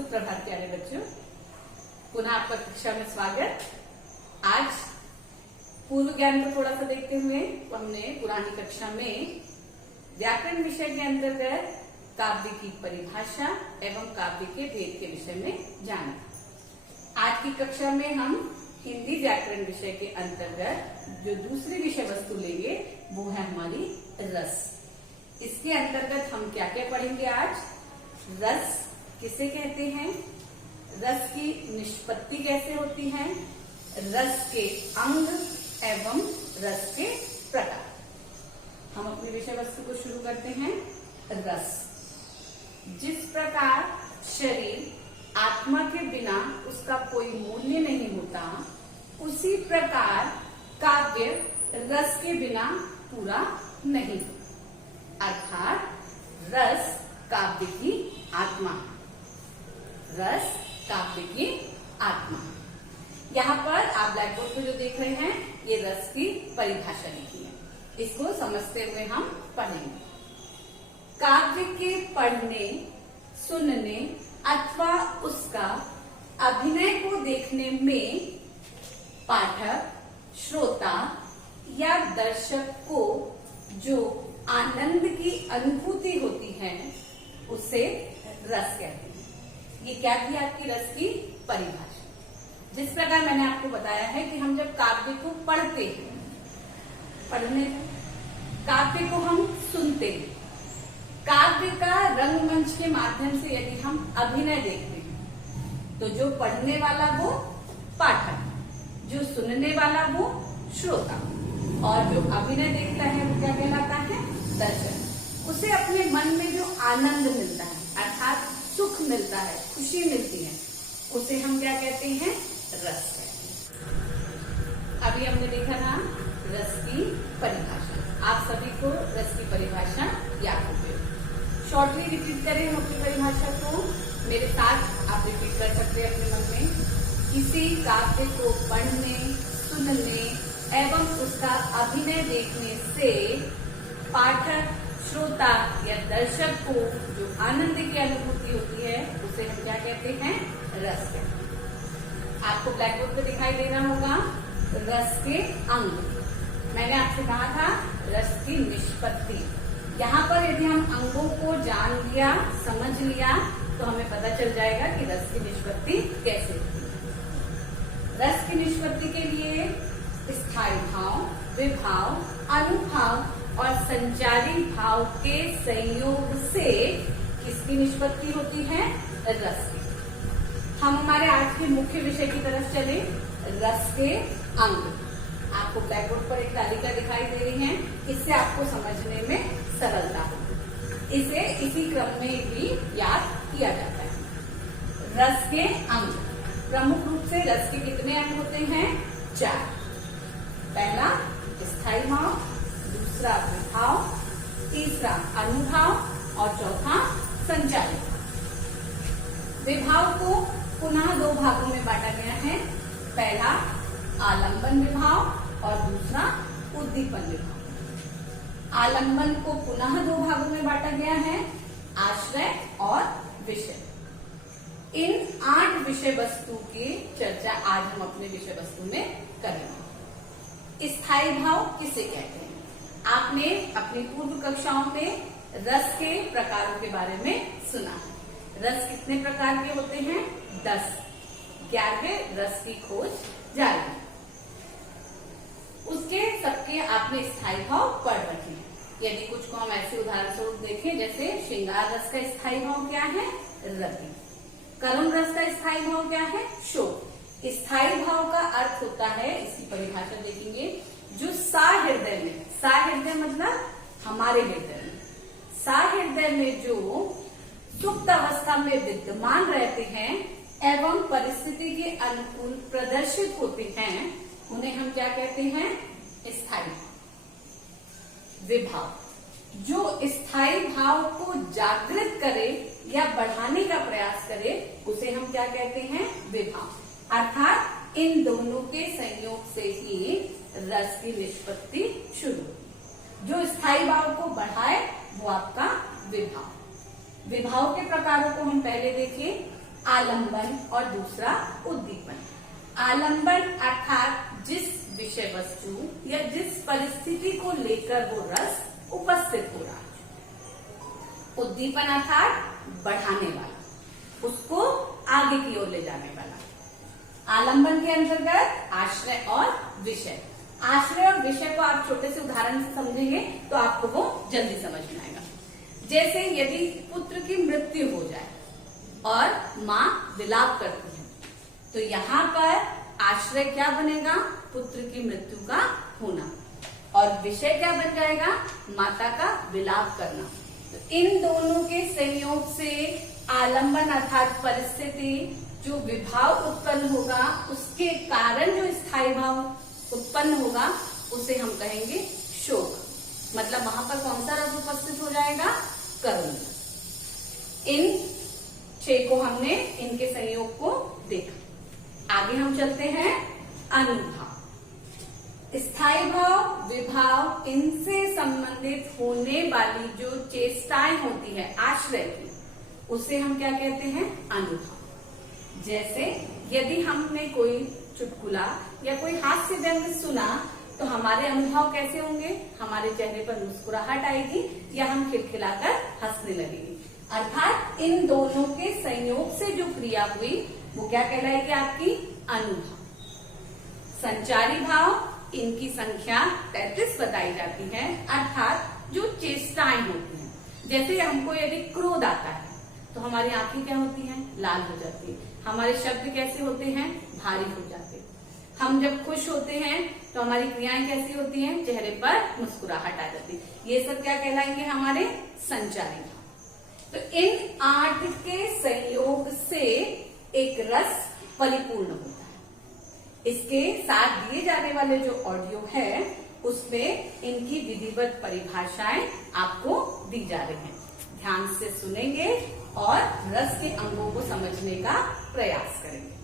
सुप्रभात प्यारे बच्चों, पुनः आपका कक्षा में स्वागत। आज पूर्व ज्ञान को थोड़ा सा देखते हुए हमने पुरानी कक्षा में व्याकरण विषय के अंतर्गत काव्य की परिभाषा एवं काव्य के भेद के विषय में जाना। आज की कक्षा में हम हिंदी व्याकरण विषय के अंतर्गत जो दूसरी विषय वस्तु लेंगे वो है हमारी रस। इसके अंतर्गत हम क्या क्या पढ़ेंगे आज? रस किसे कहते हैं, रस की निष्पत्ति कैसे होती है, रस के अंग एवं रस के प्रकार। हम अपनी विषय वस्तु को शुरू करते हैं। रस, जिस प्रकार शरीर आत्मा के बिना उसका कोई मूल्य नहीं होता, उसी प्रकार काव्य रस के बिना पूरा नहीं, अर्थात रस काव्य की आत्मा। रस काव्य की आत्मा। यहाँ पर आप ब्लैक बोर्ड पे जो देख रहे हैं ये रस की परिभाषा लिखी है, इसको समझते हुए हम पढ़ेंगे। काव्य के पढ़ने, सुनने अथवा उसका अभिनय को देखने में पाठक, श्रोता या दर्शक को जो आनंद की अनुभूति होती है उसे रस कहते हैं। ये क्या थी आपकी रस की परिभाषा। जिस प्रकार मैंने आपको बताया है कि हम जब काव्य को पढ़ते हैं, काव्य को हम सुनते हैं, काव्य का रंगमंच के माध्यम से यदि हम अभिनय देखते हैं तो जो पढ़ने वाला वो पाठक, जो सुनने वाला वो श्रोता और जो अभिनय देखता है वो क्या कहलाता है? दर्शक। उसे अपने मन में जो आनंद मिलता है अर्थात सुख मिलता है, खुशी मिलती है, उसे हम क्या कहते हैं? रस कहते हैं। अभी हमने देखा ना रस की परिभाषा। आप सभी को रस की परिभाषा याद होगी। शॉर्टली रिपीट करें हम अपनी परिभाषा को, मेरे साथ आप रिपीट कर सकते हैं अपने मन में। किसी काव्य को पढ़ने, सुनने एवं उसका अभिनय देखने से पाठक, श्रोता या दर्शक को जो आनंद की अनुभूति होती है उसे हम क्या कहते हैं? रस कहते हैं। आपको ब्लैक बोर्ड पे दिखाई दे रहा होगा रस के अंग। मैंने आपसे कहा था रस की निष्पत्ति। यहाँ पर यदि हम अंगों को जान लिया, समझ लिया तो हमें पता चल जाएगा कि रस की निष्पत्ति कैसे होती है। रस की निष्पत्ति के लिए स्थायी भाव, विभाव, अनुभाव और संचारी भाव के संयोग से किसकी निष्पत्ति होती है? रस की। हम हमारे आज के मुख्य विषय की तरफ चले, रस के अंग। आपको ब्लैक बोर्ड पर एक तालिका दिखाई दे रही है, इससे आपको समझने में सरलता होगी। इसे इसी क्रम में भी याद किया जाता है। रस के अंग, प्रमुख रूप से रस के कितने अंग होते हैं? 4। पहला स्थायी भाव, दूसरा विभाव, तीसरा अनुभाव और चौथा संचारी भाव। विभाव को पुनः 2 भागों में बांटा गया है। पहला आलंबन विभाव और दूसरा उद्दीपन विभाव। आलंबन को पुनः 2 भागों में बांटा गया है, आश्रय और विषय। इन 8 विषय वस्तु की चर्चा आज हम अपने विषय वस्तु में करेंगे। स्थायी भाव किसे कहते हैं? आपने अपनी पूर्व कक्षाओं में रस के प्रकारों के बारे में सुना है। रस कितने प्रकार के होते हैं? 10। 11वें रस की खोज जारी है। उसके सबके आपने स्थायी भाव पढ़ रखे हैं। यदि कुछ को हम ऐसे उदाहरण स्वरूप देखें, जैसे श्रृंगार रस का स्थायी भाव क्या है? रति। करुण रस का स्थायी भाव क्या है? शोक। स्थायी भाव का अर्थ होता है, इसकी परिभाषा देखेंगे, जो साहृदय में, साहृदय मतलब हमारे हृदय में, साहृदय में जो सुप्त अवस्था में विद्यमान रहते हैं एवं परिस्थिति के अनुकूल प्रदर्शित होते हैं, उन्हें हम क्या कहते हैं? स्थायी विभाव। जो स्थायी भाव को जागृत करे या बढ़ाने का प्रयास करे उसे हम क्या कहते हैं? विभाव। अर्थात इन दोनों के संयोग से ही रस की निष्पत्ति शुरू। जो स्थायी भाव को बढ़ाए वो आपका विभाव। विभाव के प्रकारों को हम पहले देखें। आलंबन और दूसरा उद्दीपन। आलंबन अर्थात जिस विषय वस्तु या जिस परिस्थिति को लेकर वो रस उपस्थित हो रहा है। उद्दीपन अर्थात बढ़ाने वाला, उसको आगे की ओर ले जाने वाला। आलंबन के अंतर्गत आश्रय और विषय। आश्रय और विषय को आप छोटे से उदाहरण से समझेंगे तो आपको वो जल्दी समझ में आएगा। जैसे यदि पुत्र की मृत्यु हो जाए और माँ विलाप करती है, तो यहाँ पर आश्रय क्या बनेगा? पुत्र की मृत्यु का होना। और विषय क्या बन जाएगा? माता का विलाप करना। तो इन दोनों के संयोग से आलंबन अर्थात परिस्थिति, जो विभाव उत्पन्न होगा, उसके कारण जो स्थायी भाव उत्पन्न होगा, उसे हम कहेंगे शोक। मतलब वहां पर कौन सा रस उपस्थित हो जाएगा? करुण। इन 6 को हमने इनके संयोग को देखा। आगे हम चलते हैं अनुभाव। स्थायी भाव, विभाव, इनसे संबंधित होने वाली जो चेष्टाएं होती है आश्रय की, उसे हम क्या कहते हैं? अनुभाव। जैसे यदि हमने कोई चुटकुला या कोई हास्य व्यंग्य सुना तो हमारे अनुभव कैसे होंगे? हमारे चेहरे पर मुस्कुराहट आएगी या हम खिलखिलाकर हंसने लगेंगे। अर्थात इन दोनों के संयोग से जो क्रिया हुई वो क्या कहलाएगी? आपकी अनुभाव। संचारी भाव, इनकी संख्या 33 बताई जाती है। अर्थात जो चेष्टाएं होती हैं, जैसे हमको यदि क्रोध आता है तो हमारी आंखें क्या होती हैं? लाल हो जाती है। हमारे शब्द कैसे होते हैं? भारी हो जाते हैं। हम जब खुश होते हैं तो हमारी क्रियाएं कैसी होती हैं? चेहरे पर मुस्कुराहट आ जाती है। ये सब क्या कहलाएंगे? हमारे संचारी भाव। तो इन 8 के संयोग से एक रस परिपूर्ण होता है। इसके साथ दिए जाने वाले जो ऑडियो है उसमें इनकी विधिवत परिभाषाएं आपको दी जा रही हैं। ध्यान से सुनेंगे और रस के अंगों को समझने का प्रयास करेंगे।